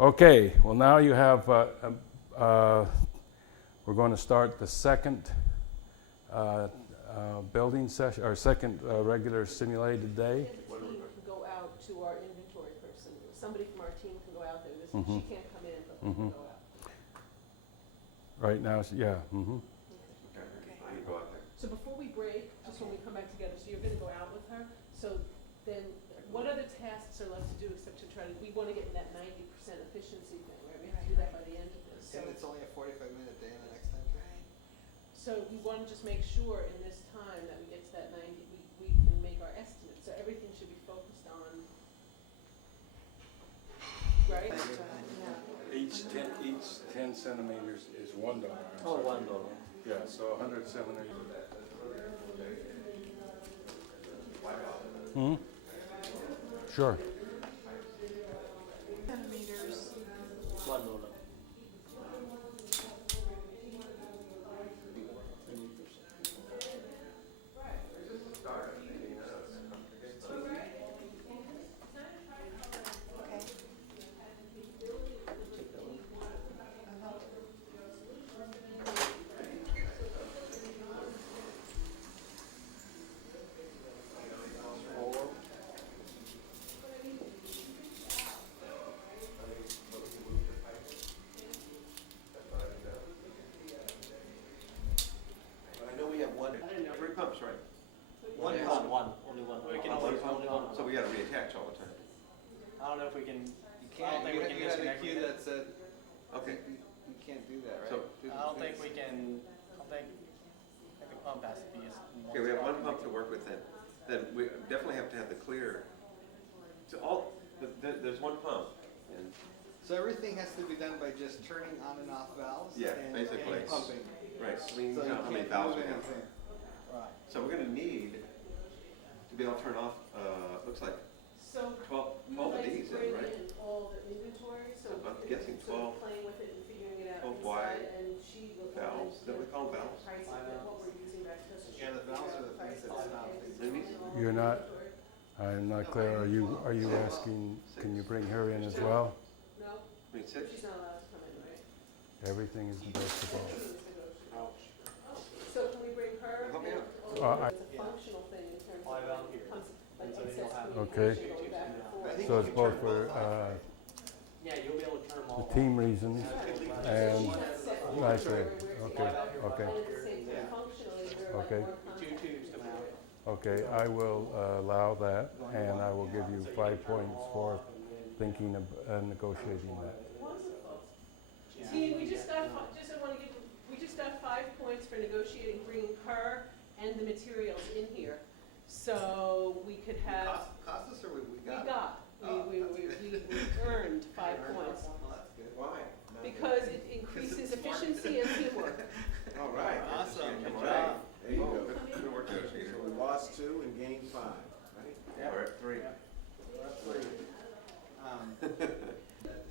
Okay, well now you have, we're going to start the second building session, or second regular simulated day. And the team can go out to our inventory person. Somebody from our team can go out there. Mhm. She can't come in, but we can go out. Right now, yeah. So before we break, just when we come back together, so you're gonna go out with her, so then what other tasks are left to do except to try to, we wanna get in that 90% efficiency thing, right? We have to do that by the end of this, so. And it's only a 45-minute day on the next time. Right. So we wanna just make sure in this time that we get to that 90, we can make our estimate, so everything should be focused on, right? Yeah. Each 10 centimeters is $1. Oh, $1. Yeah, so 100 centimeters. Hmm? Sure. Centimeters. $1. Okay. I know we have three pumps, right? One, only one. We can only one. So we gotta reattach all the time. I don't know if we can. You I don't think we can you had a disconnect cue with it. that said, okay, you can't do that, right? I don't think we can. I think the pump has to be. Okay, we have one pump to work with then. Then we definitely have to have the clear. So there's one pump. And So everything has to be done by just turning on and off valves? Yeah, and basically. and pumping. right, so we So need to you know how many can't valves move we have. anything. Right. So we're gonna need to be able to turn off, looks like So 12 we of would like these to then, bring right? in all the inventory, so So I'm we guessing can sort of 12 playing with it and figuring it out 12 inside, wide and she will. valves. Is that what we call them, valves? Price of what we're using back to us. Yeah, the valves are the things that stop things. Maybe? You're not, I'm not clear, are you asking, can you bring her in as well? No, I mean, six. she's not allowed to come in, right? Everything is negotiable. So can we bring her? Help me in? out. Or I- It's a functional thing in terms of. Five out here. Like And so then you'll excess have- Okay. communication going back and forth. I think So you it's can both turn for Yeah, you'll be able to turn them all. the team reasons and, I see, okay, okay, And at the same time, functionally, we're like Okay. more Two contact. tubes coming out. okay, I will allow that, and I will give you 5 points for thinking of negotiating that. Wonderful. Team, we just got, just I wanna give, we just got 5 points for negotiating, bringing her and the materials in here. So we could have, Cost us or we we got? got, Oh, we earned 5 points. Well, that's good. Why? Because it increases efficiency and teamwork. All right. Awesome, good All job. right. There you Oh, go. Good work, negotiator. So we lost 2 and gained 5, right? Yeah, we're at 3.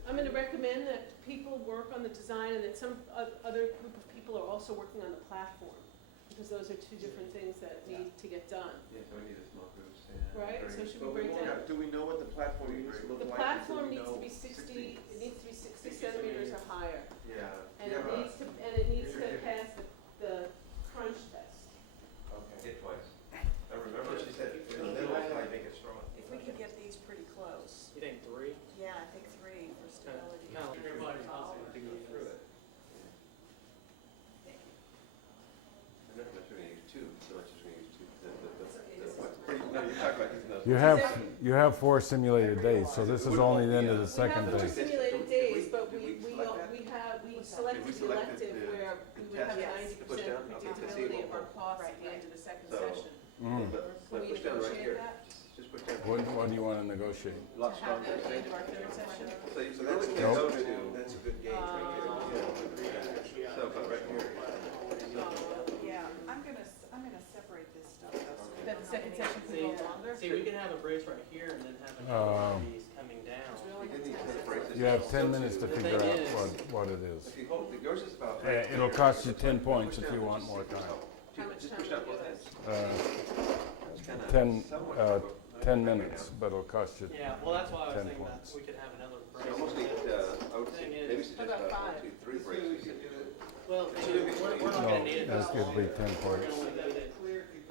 I'm gonna recommend that people work on the design and that some other group of people are also working on the platform. Because those are 2 different things that need to get done, Yeah, so we need a small group. right? So should we But break won't down? have- do we know what the platform needs to look The like? platform until needs we to be know? 60, it needs to be 60 centimeters or higher. Yeah. And Yeah, it but- needs to, and it needs to pass the crunch test. Okay. Hit twice. I remember she said in the middle, I make it strong. If we could get these pretty close. You think 3? Yeah, I think 3 for stability. Everybody's possible to go through it. I'm not much we're gonna use 2, so much as we're gonna use 2. No, you're talking about using those. You have 4 simulated days, so this is only the end of the second We have day. 4 simulated days, but Did we we select that? selected the Did we select elective where we would have Yes. 90% Push down? Okay, to see predictability of our what- costs at Right, the end of the second So- session. Mm. Can we Push down right negotiate here. that? Just push down. What do you want to negotiate? A lot To have stronger. that at the end of our third session? So you So really that's, can't go that's, to, that's a good gauge right there. so, but right here. Yeah, I'm gonna separate this stuff though. so we That don't the second have session any- can go longer? See, we can have a brace right here and then have another one of these coming down. We did need to brace this You have down. 10 minutes to The figure thing out is- what it is. If you hold, yours is about. It'll cost you 10 points if you want more time. How much Just time push do down we both give ends. Uh, It's kinda 10, somewhat- 10 minutes, but it'll cost you. Yeah, well, that's why I was 10 thinking that points. we could have another brace. You almost need, I would Thing say, is- maybe How suggest about a 1, five? 2, 3 This breaks. way we We could could do it. Well, we're not No, gonna need it. that's good, be 10 points.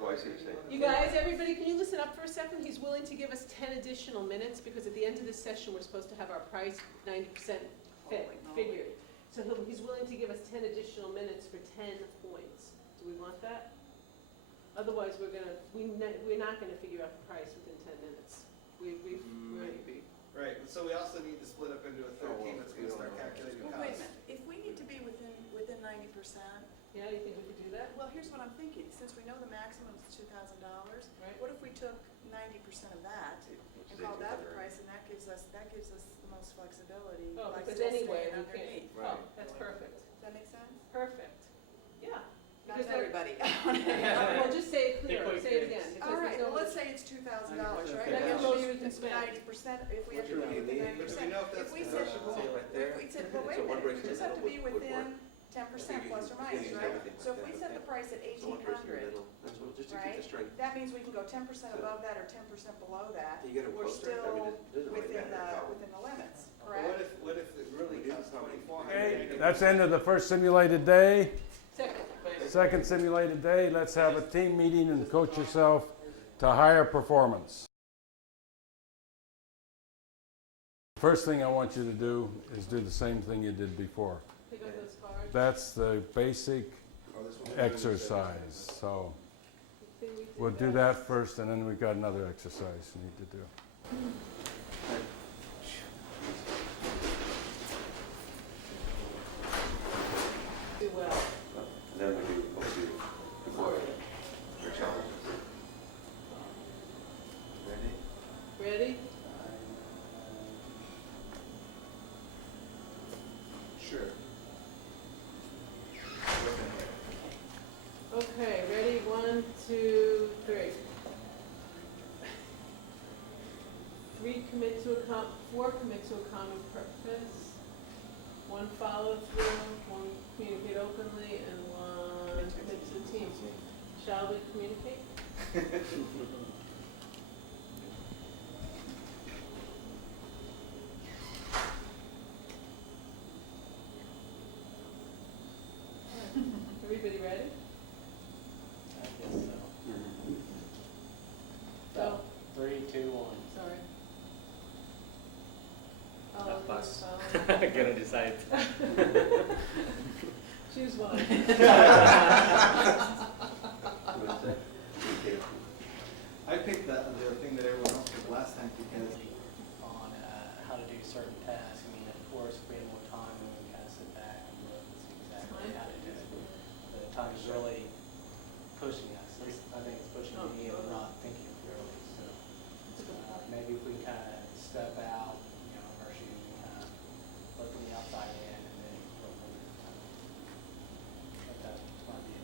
Oh, I see what you're saying. You guys, everybody, can you listen up for a second? He's willing to give us 10 additional minutes, because at the end of this session, we're supposed to have our price 90% figured. So he's willing to give us 10 additional minutes for 10 points. Do we want that? Otherwise, we're not gonna figure out the price within 10 minutes. We're, Maybe. Right, so we also need to split up into a third Oh, well, team that's we gonna don't start know. calculating Well, wait a costs. minute, if we need to be within 90%, yeah, you think we could do that? well, here's what I'm thinking, since we know the maximum is $2,000, Right? what if we took 90% of that and called that the price, and that gives us the most flexibility, Oh, by because still anyway, staying we can't. underneath. Oh, that's perfect. Does that make sense? Perfect. Yeah. Not Because to that- everybody. Well, just say it clear, quick say it fix. again. because All right, there's no- well, let's say it's $2,000, right? Okay. I That's guess the most we we can spend. 90%, if we have to What be do you within mean? But do 90%. we know if that's If we said, negotiable? See it right there? if we said, well, wait So a one minute, breaks we just in the have to middle be would within work. 10% you plus can- or minus, you can use right? everything So if like we that, set okay. the price at So one person in the 1,800, middle, that's what, just to keep right? the strength. that means we can go 10% above that or 10% below that. You get it We're closer, I mean, still it doesn't really within matter how. within the limits, But correct? what if it really We do costs how many- 2,400? Okay, that's the end of the first simulated day. Second. Second simulated day, let's have a team meeting and coach yourself to higher performance. First thing I want you to do is do the same thing you did before. Pick up those cards. That's the basic Oh, this one's- exercise, so Think we did we'll do that first, and then we've got another exercise we need to do. Do well. And then we do what we do before, your challenges. Ready? Ready? Sure. Okay, ready? 1, 2, 3. 4 commit to a common purpose. 1 follow through, 1 communicate openly, and 1 commit to the team. Shall we communicate? Everybody ready? I guess so. Go. 3, 2, 1. Sorry. Not Follow, bus. follow. Gonna decide. Choose one. What is that? I picked the thing that everyone else picked last time because On how to do certain tasks. I mean, of course, if we had more time, we would kind of sit back and look and see exactly how to do it. The time is really pushing us. I think it's pushing Oh, me and totally. not thinking clearly. So That's a good point. maybe if we kind of step out, you know, our shoes and kind of look from the outside in and then look from the that's my idea.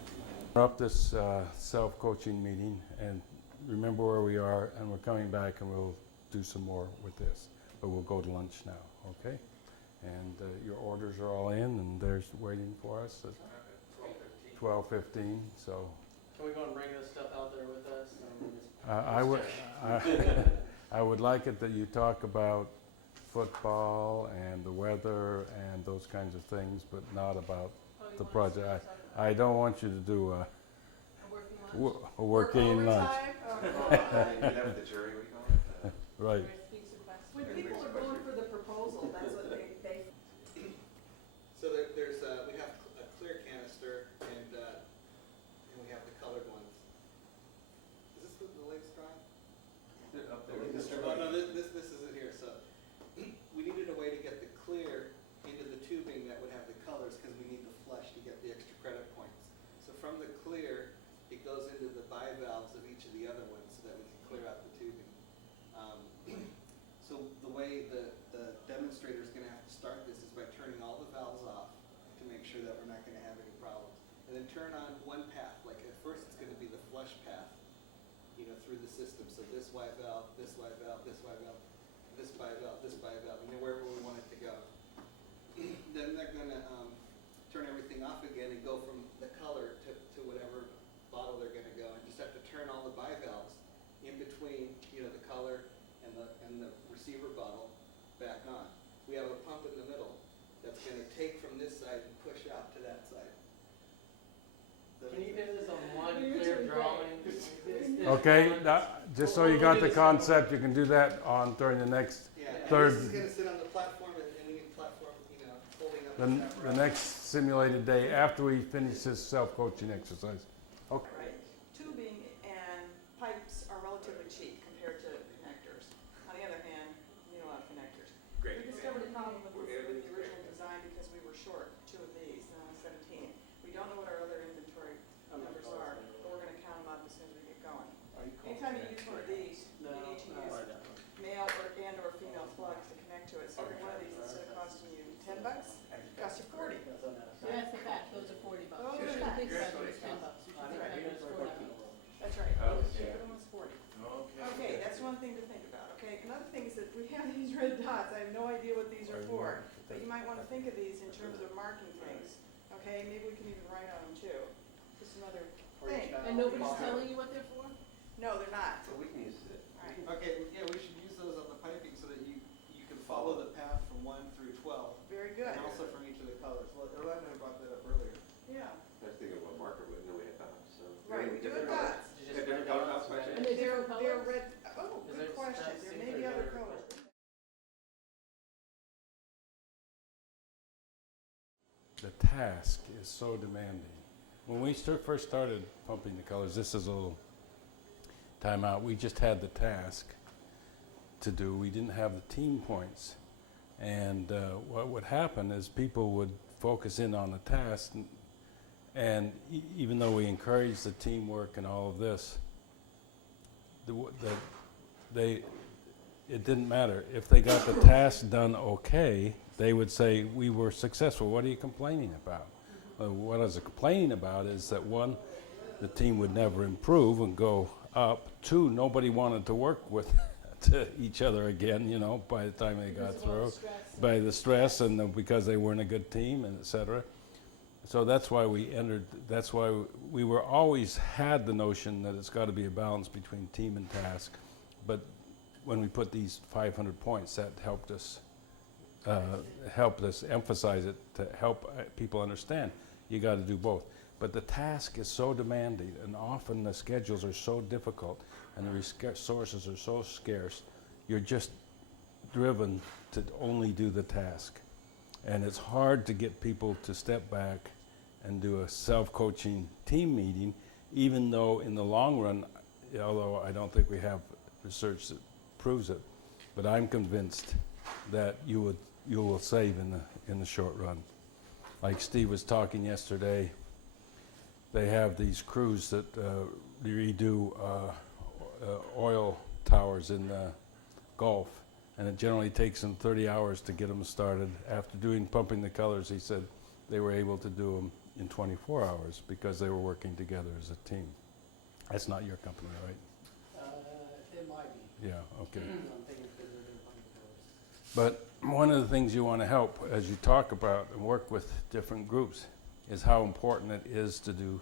We're up this self-coaching meeting, and remember where we are, and we're coming back and we'll do some more with this. But we'll go to lunch now, okay? And your orders are all in, and they're waiting for us at 12:15, so Can we go and bring this stuff out there with us? I would like it that you talk about football and the weather and those kinds of things, but not about Oh, you the want us to project. talk about I don't want you to do a working lunch? a working lunch. Overtime? You do that with the jury, we call it? Right. Speaks and questions. When people are going for the proposal, that's what they so there's we have a clear canister and we have the colored ones. Is this the latest drawing? Up Oh, no, this isn't here, so we needed a way to get the clear into the tubing that would have the colors, because we need the flush to get the extra credit points. So from the clear, it goes into the bivalves of each of the other ones, so that we can clear out the tubing. So the way the demonstrator's gonna have to start this is by turning all the valves off to make sure that we're not gonna have any problems. And then turn on one path, like at first it's gonna be the flush path, you know, through the system. So this Y valve, this Y valve, this Y valve, this bivalve, this bivalve, and then wherever we want it to go. Then they're gonna turn everything off again and go from the color to whatever bottle they're gonna go, and just have to turn all the bivalves in between, you know, the color and the receiver bottle back on. We have a pump in the middle, gonna take from this side and push out to that side. Does that Can you make do sense? this on one clear drawing? Okay, just so you got the concept, you can do that on, during the next, Yeah, and Third. this is gonna sit on the platform, and we need platform, holding up the, this the apparatus. next simulated day after we finish this self-coaching exercise. Okay. Right? Tubing and pipes are relatively cheap compared to connectors. On the other hand, you need a lot of connectors. Great. We discovered a problem with the original design because we were short 2 of these, 17. We don't know what our other inventory numbers are, but we're gonna count them up as soon as we get going. Anytime you use one of these, you need to use male or female plugs to connect to it. So every one of these, instead of costing you $10, costs you 40. So that's the fact, those are $40. Those You are shouldn't think facts. about it as $10. You should think about it as $40. That's right. Oh, The yeah. cheaper one was 40. Okay. Okay, that's one thing to think about, okay? Another thing is that we have these red dots, I have no idea what these are for, but you might wanna think of these in terms of marking things, okay? Maybe we can even write on them too. Just another thing. And nobody's telling you what they're for? No, they're not. So we can use it. Alright, Okay, yeah, we should use those on the piping so that you can follow the path from 1 through 12, very good. and also from each of the colors. Well, Orlando brought that up earlier. Yeah, I was thinking of what marker, but no, we have dots, so. right, we do have Different dots. Did you Yeah, just different print dots, out right? And they're They're different colors? red, oh, Is good there- question, that there seems may be there's other other colors. The task is so demanding. When we first started pumping the colors, this is a little timeout. We just had the task to do. We didn't have the team points. And what would happen is people would focus in on the task, and even though we encouraged the teamwork and all of this, it didn't matter. If they got the task done okay, they would say, we were successful. What are you complaining about? What I was complaining about is that, one, the team would never improve and go up. Two, nobody wanted to work with to each other again, by the time they got Because of all the through. stress. By the stress and because they weren't a good team and et cetera. So that's why that's why we were always had the notion that it's got to be a balance between team and task. But when we put these 500 points, that helped us emphasize it to help people understand you got to do both. But the task is so demanding, and often the schedules are so difficult, and the resources are so scarce, you're just driven to only do the task. And it's hard to get people to step back and do a self-coaching team meeting, even though in the long run, although I don't think we have research that proves it, but I'm convinced that you will save in the short run. Like Steve was talking yesterday, they have these crews that redo oil towers in the Gulf, and it generally takes them 30 hours to get them started. After pumping the colors, he said they were able to do them in 24 hours because they were working together as a team. That's not your company, right? It might be. Yeah, okay. I'm thinking because they're doing punk colors. But one of the things you want to help as you talk about and work with different groups is how important it is to do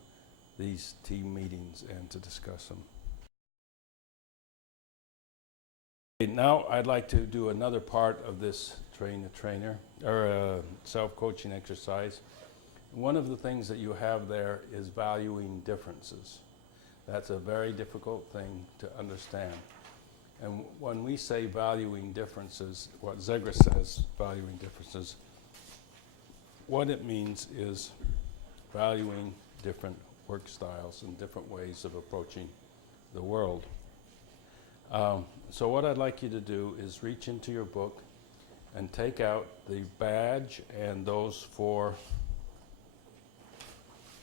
these team meetings and to discuss them. Okay, now I'd like to do another part of this train the trainer or self-coaching exercise. One of the things that you have there is valuing differences. That's a very difficult thing to understand. And when we say valuing differences, what Zegra says, valuing differences, what it means is valuing different work styles and different ways of approaching the world. So what I'd like you to do is reach into your book and take out the badge and those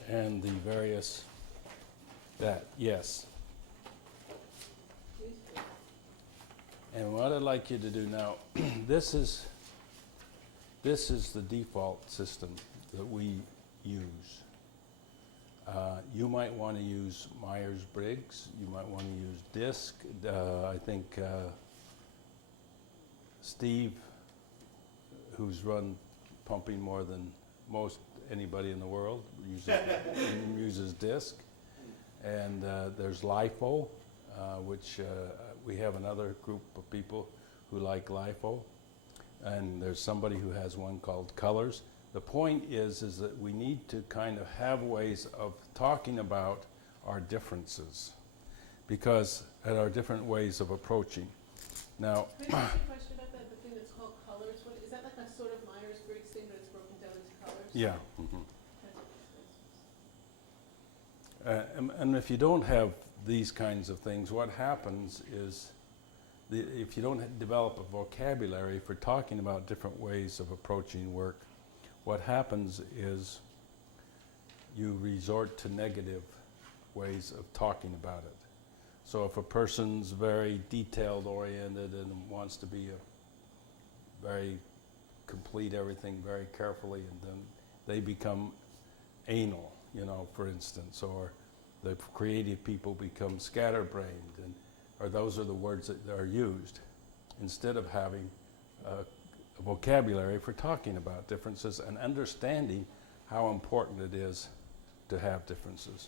and the various yes. And what I'd like you to do now, this is the default system that we use. You might want to use Myers-Briggs. You might want to use DISC. I think Steve, who's run pumping more than most anybody in the world, uses DISC. And there's LIFO, which we have another group of people who like LIFO. And there's somebody who has one called Colors. The point is that we need to kind of have ways of talking about our differences, because at our different ways of approaching. Now, Can I ask you a question about that, the thing that's called colors? What, is that like a sort of Myers-Briggs thing, but it's broken down into colors? yeah. That's- And if you don't have these kinds of things, what happens is, if you don't develop a vocabulary for talking about different ways of approaching work, what happens is you resort to negative ways of talking about it. So if a person's very detailed oriented and wants to be a very complete everything very carefully, and then they become anal, you know, for instance, or the creative people become scatterbrained, and or those are the words that are used, instead of having a vocabulary for talking about differences and understanding how important it is to have differences.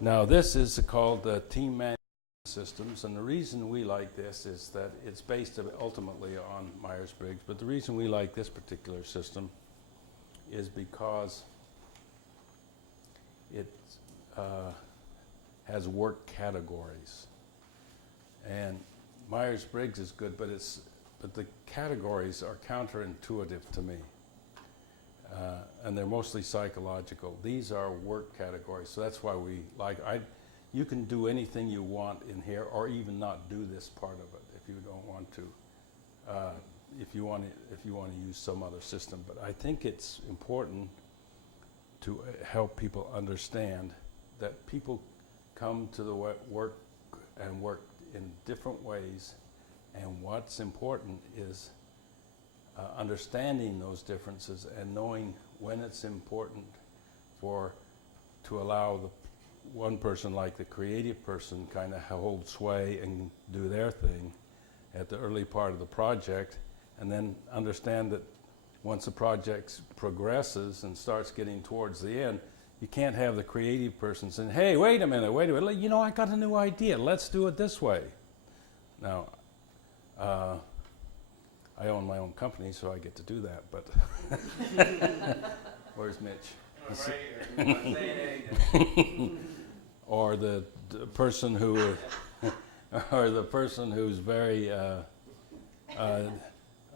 Now, this is called the team management systems, and the reason we like this is that it's based ultimately on Myers-Briggs, but the reason we like this particular system is because it has work categories. And Myers-Briggs is good, but the categories are counterintuitive to me. And they're mostly psychological. These are work categories, so that's why we like. You can do anything you want in here, or even not do this part of it if you don't want to. If you want to use some other system, but I think it's important to help people understand that people come to the work and work in different ways, and what's important is understanding those differences and knowing when it's important to allow the one person, like the creative person, kind of hold sway and do their thing at the early part of the project, and then understand that once the project progresses and starts getting towards the end, you can't have the creative person saying, hey, wait a minute, you know, I got a new idea, let's do it this way. Now, I own my own company, so I get to do that, but where's Mitch? Or the person who, or the person who's very, and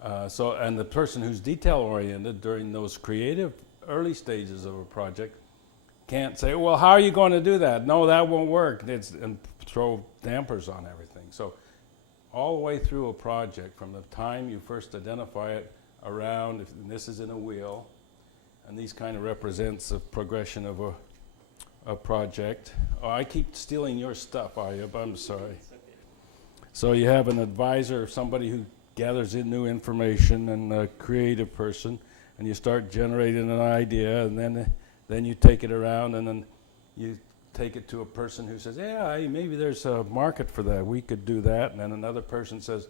the person who's detail-oriented during those creative early stages of a project can't say, well, how are you going to do that? No, that won't work, and throw dampers on everything. So all the way through a project, from the time you first identify it around, and this is in a wheel, and these kind of represents a progression of a project. Oh, I keep stealing your stuff, Ayub, I'm sorry. So you have an advisor, somebody who gathers in new information, and a creative person, and you start generating an idea, and then you take it around, and then you take it to a person who says, yeah, maybe there's a market for that, we could do that. And then another person says,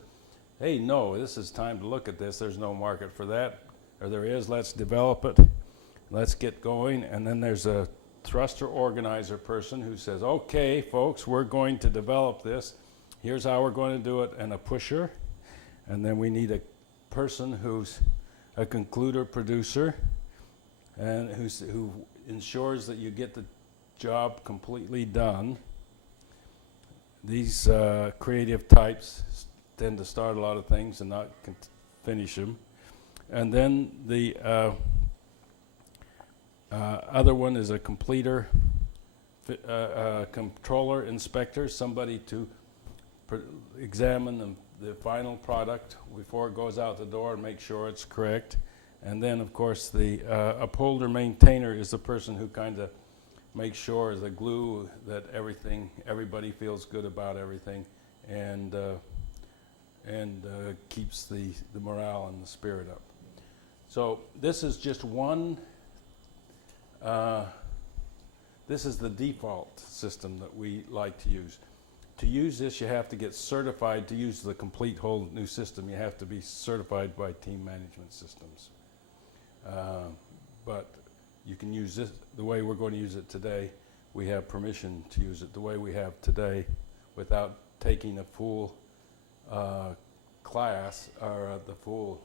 hey, no, this is time to look at this, there's no market for that, or there is, let's develop it, let's get going. And then there's a thruster organizer person who says, okay, folks, we're going to develop this, here's how we're going to do it, and a pusher. And then we need a person who's a concluder producer, and who ensures that you get the job completely done. These creative types tend to start a lot of things and not finish them. And then the other one is a completer, controller, inspector, somebody to examine the final product before it goes out the door and make sure it's correct. And then, of course, the upholder maintainer is the person who kind of makes sure, the glue, that everybody feels good about everything, and keeps the morale and the spirit up. So this is just one. This is the default system that we like to use. To use this, you have to get certified. To use the complete whole new system, you have to be certified by Team Management Systems. But you can use this the way we're going to use it today. We have permission to use it the way we have today without taking a full class, or the full,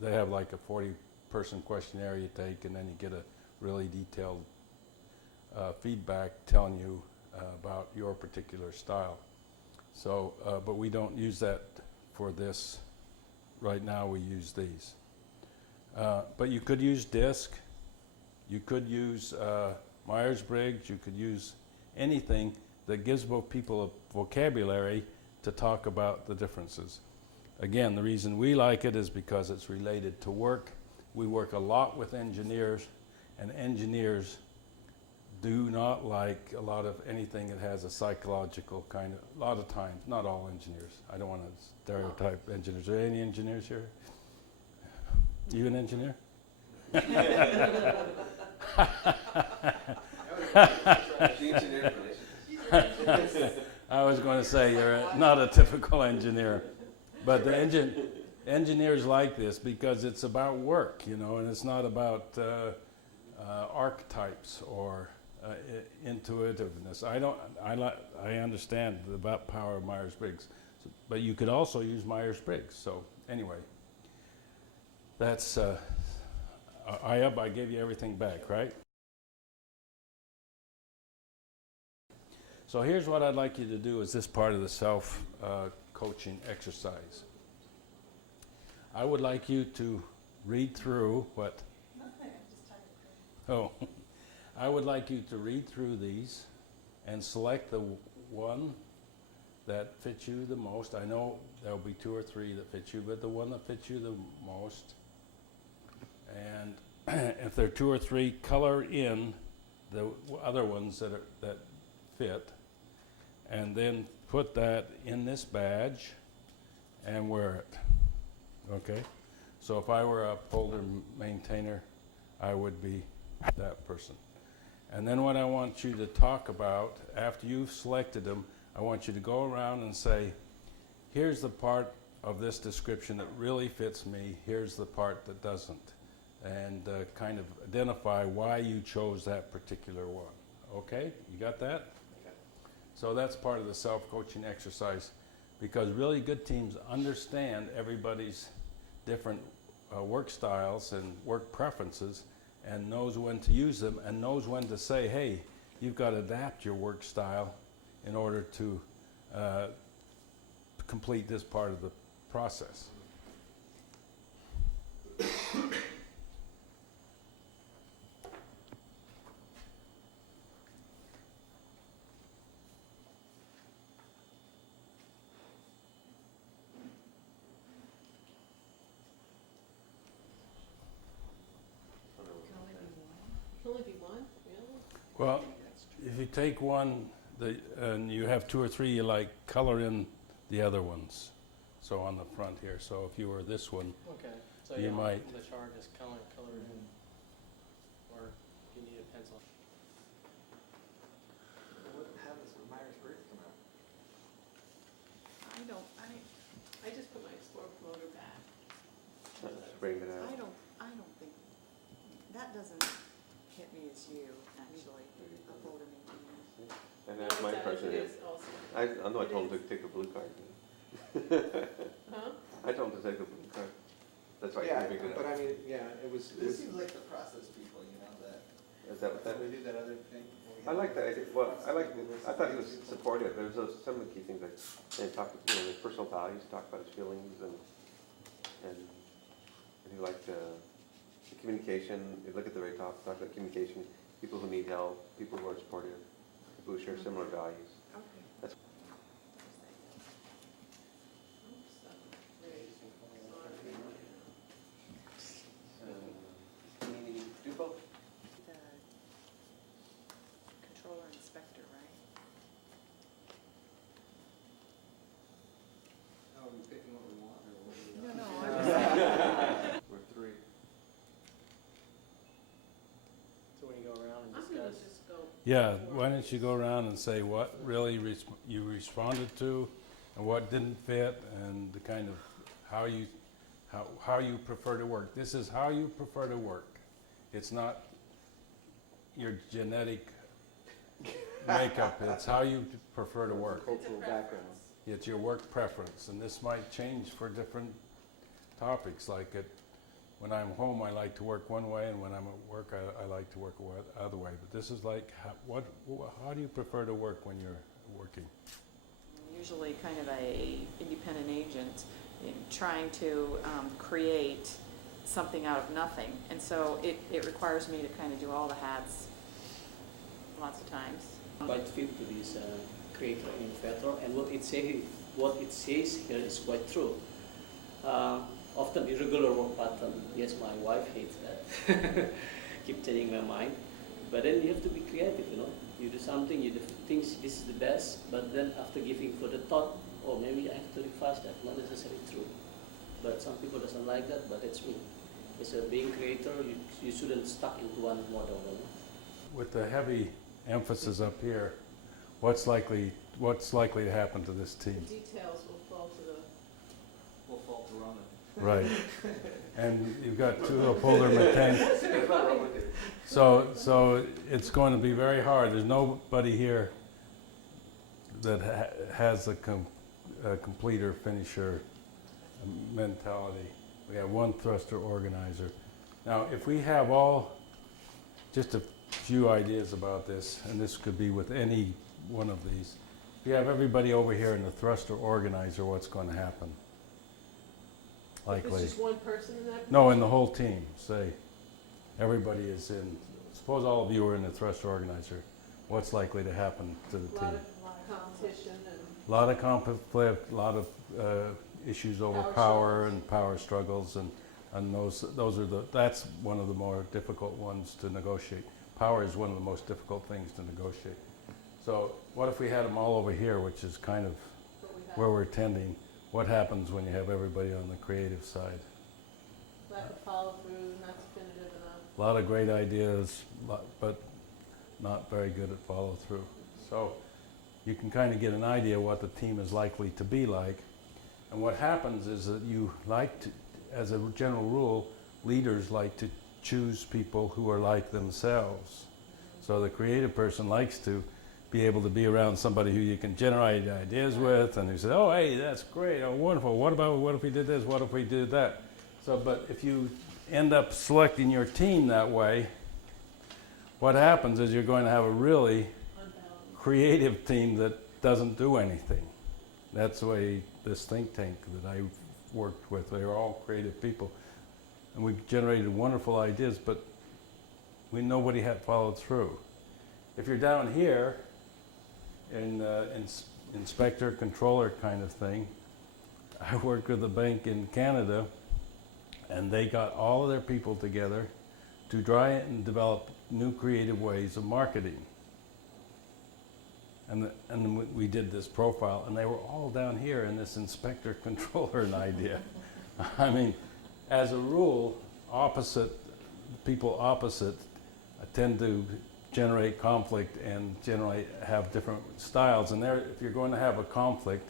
they have like a 40 person questionnaire you take, and then you get a really detailed feedback telling you about your particular style. So, but we don't use that for this. Right now we use these. But you could use DISC, you could use Myers-Briggs, you could use anything that gives both people a vocabulary to talk about the differences. Again, the reason we like it is because it's related to work. We work a lot with engineers, and engineers do not like a lot of anything that has a psychological kind of, a lot of times, not all engineers. I don't want to stereotype engineers. Are there any engineers here? You an engineer? I was going to say you're not a typical engineer, but the engineers like this because it's about work, you know, and it's not about archetypes or intuitiveness. I understand about power of Myers-Briggs, but you could also use Myers-Briggs. So anyway, that's I gave you everything back, right? So here's what I'd like you to do is this part of the self-coaching exercise. I would like you to read through what... Oh, I would like you to read through these and select the one that fits you the most. I know there'll be 2 or 3 that fit you, but the one that fits you the most. And if there are 2 or 3, color in the other ones that fit, and then put that in this badge and wear it. Okay? So if I were a folder maintainer, I would be that person. And then what I want you to talk about, after you've selected them, I want you to go around and say, here's the part of this description that really fits me, here's the part that doesn't. And kind of identify why you chose that particular one. Okay? You got that? So that's part of the self-coaching exercise, because really good teams understand everybody's different work styles and work preferences, and knows when to use them, and knows when to say, hey, you've got to adapt your work style in order to complete this part of the process. Can only be one, really? Well, if you take one and you have 2 or 3 you like, color in the other ones. So on the front here. So if you were this one, Okay, so You you might- the chart is color in, or you need a pencil. What happens when Myers-Briggs come out? I just put my Explorer promoter back. Bring it I out. don't think, that doesn't hit me as you, actually, a folder maintainer. And that's my impression. It is also. I know I told him to take a blue card. Huh? I told him to take a blue card. That's why Yeah, he figured it but out. I mean, yeah, it was, This seems like the process people, you know, that, Is that what that we is? do that other thing. where we I have- like that. I thought he was supportive. There's some of the key things like, and talk, his personal values, talk about his feelings, and he liked the communication. You look at the very top, talk about communication, people who need help, people who are supportive, people who share similar values. Okay. That's- Meaning you do both. The controller inspector, right? Oh, are we picking what we want or what we No, want? no, I was, We're 3. So when you go around and I'm gonna discuss, just go. yeah, why don't you go around and say what really you responded to and what didn't fit, and the kind of how you prefer to work. This is how you prefer to work. It's not your genetic makeup, it's how you prefer to work. cultural background. It's your work preference, and this might change for different topics. Like when I'm home, I like to work one way, and when I'm at work, I like to work the other way. But this is like, how do you prefer to work when you're working? Usually kind of a independent agent in trying to create something out of nothing. And so it requires me to kind of do all the hats lots of times. Quite fit to this creator innovator, and what it says here is quite true. Often irregular work pattern. Yes, my wife hates that. Keep telling my mind. But then you have to be creative, you know. You do something, you think this is the best, but then after giving further thought, oh, maybe I have to revise that. Not necessarily true. But some people doesn't like that, but that's me. As a being creator, you shouldn't stuck into one model. You know? With the heavy emphasis up here, what's likely to happen to this The team? details will fall to the, We'll fall to Roman. Right. And you've got two upholder mechanics. That's what Roman did. So it's going to be very hard. There's nobody here that has a completer finisher mentality. We have one thruster organizer. Now, if we have just a few ideas about this, and this could be with any one of these. If you have everybody over here in the thruster organizer, what's going to happen? if Likely. it's just one person in that position? No, in the whole team. Say everybody is in. Suppose all of you are in the thruster organizer. What's likely to happen to the A team? lot of competition and. A lot of conflict, a lot of issues over Power power struggles. and power struggles, and that's one of the more difficult ones to negotiate. Power is one of the most difficult things to negotiate. So what if we had them all over here, which is kind of what we have. where we're tending? What happens when you have everybody on the creative side? Lack of follow through, not definitive enough. A lot of great ideas, but not very good at follow through. So you can kind of get an idea what the team is likely to be like. And what happens is that you like to, as a general rule, leaders like to choose people who are like themselves. So the creative person likes to be able to be around somebody who you can generate ideas with, and who says, oh, hey, that's great, oh, wonderful, what if we did this, what if we did that? So, but if you end up selecting your team that way, what happens is you're going to have a really Unbalanced. creative team that doesn't do anything. That's the way this think tank that I worked with, they were all creative people. And we generated wonderful ideas, but nobody had followed through. If you're down here in inspector, controller kind of thing, I worked with a bank in Canada, and they got all of their people together to try and develop new creative ways of marketing. And we did this profile, and they were all down here in this inspector controller idea. I mean, as a rule, people opposite tend to generate conflict and generally have different styles. And if you're going to have a conflict,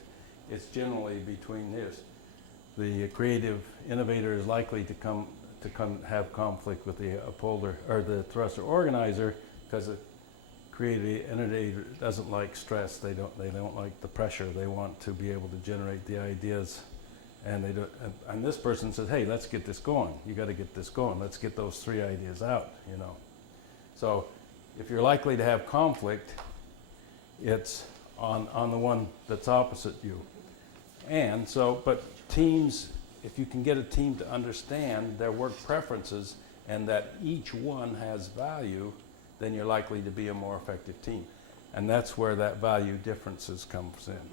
it's generally between this. The creative innovator is likely to come have conflict with the upholder or the thruster organizer, because the creative innovator doesn't like stress. They don't like the pressure. They want to be able to generate the ideas, and they don't. And this person says, "Hey, let's get this going. You got to get this going. Let's get those 3 ideas out." You know. So, if you're likely to have conflict, it's on the one that's opposite you. And so, but teams, if you can get a team to understand their work preferences and that each one has value, then you're likely to be a more effective team. And that's where that value differences comes in.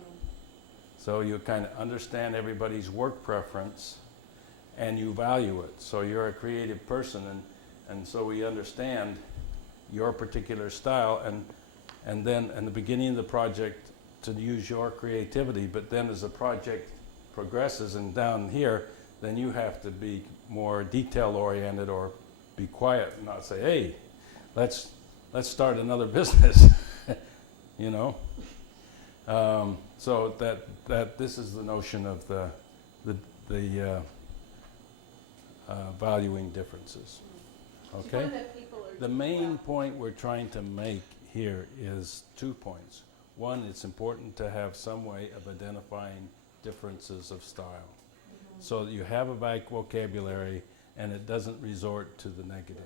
So you kind of understand everybody's work preference and you value it. So you're a creative person, and so we understand your particular style, and then in the beginning of the project to use your creativity, but then as the project progresses and down here, then you have to be more detail oriented or be quiet and not say, "Hey, let's start another business," you know. So that this is the notion of the valuing differences. Do you Okay. find that people are. The main point we're trying to make here is 2 points. One, it's important to have some way of identifying differences of style, so that you have a vocabulary and it doesn't resort to the negative.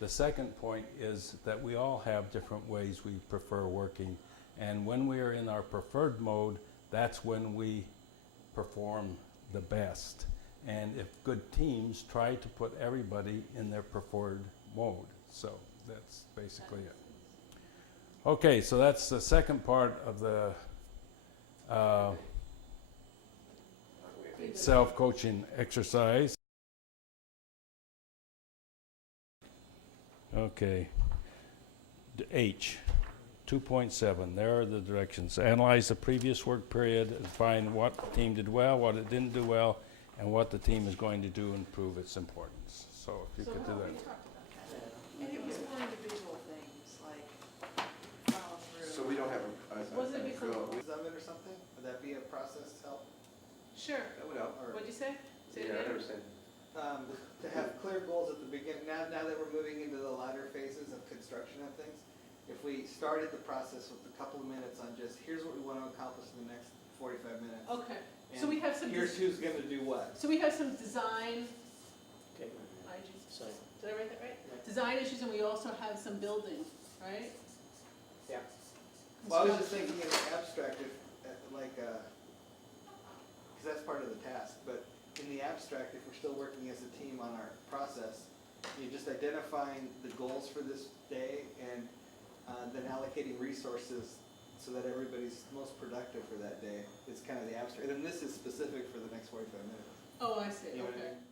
The second point is that we all have different ways we prefer working, and when we are in our preferred mode, that's when we perform the best. And if good teams try to put everybody in their preferred mode. So that's basically it. Okay, so that's the second part of the self-coaching exercise. Okay. H, 2.7, there are the directions. Analyze the previous work period and find what the team did well, what it didn't do well, and what the team is going to do to improve its importance. So if you could do We that. talked about that. And it was more individual things, like follow through. So we don't have Wasn't it become- Summit or something? Would that be a process to help? Sure. That would help. Or, What'd you say? Say it Yeah, I again. understand. to have clear goals at the beginning, now that we're moving into the latter phases of construction of things, if we started the process with a couple of minutes on just, here's what we want to accomplish in the next 45 minutes. Okay, so and we have some, Here's who's gonna do what. so we have some design, Okay, did so, I write that right? Yeah. Design issues, and we also have some building, right? yeah. Well, I was just thinking in the abstract, if, like, because that's part of the task, but in the abstract, if we're still working as a team on our process, you're just identifying the goals for this day and then allocating resources so that everybody's most productive for that day is kind of the abstract. And then this is specific for the next 45 minutes. Oh, I see, You know what I okay. mean?